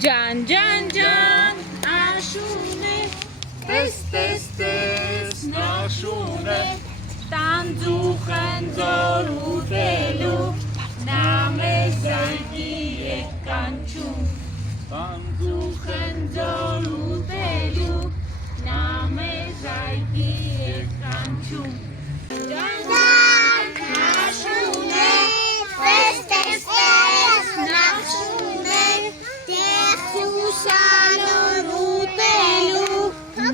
Ջան, ջան, ջան, աշուն է, տես, նաշուն է, տանձուխ ընձոր ուտելու, նա մեզ այգի է կանչում, տանձուխ ընձոր ուտելու, նա մեզ այգի է կանչում, ջան, աշուն է, տես, նաշուն է, Սուսանոր ուտելու,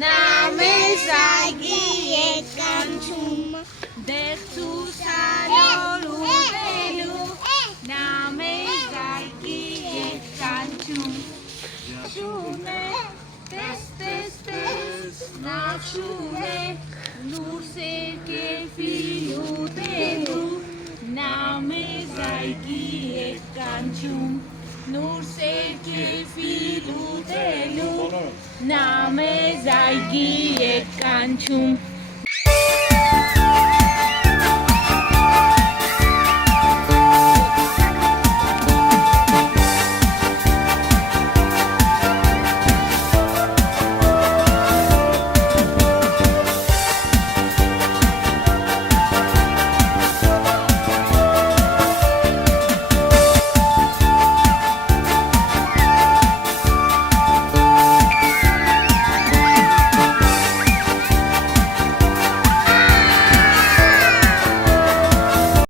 նա մեզ այգի է կանչում, դեղ Սուսանոր ուտելու, նա մեզ այգի է կանչում, շուն է, տես, նաշուն է, նուր սերկեֆին ուտելու, նա մեզ այգի է կանչում, նուր սերկեֆին ուտելու, նա մեզ այգի է կանչում,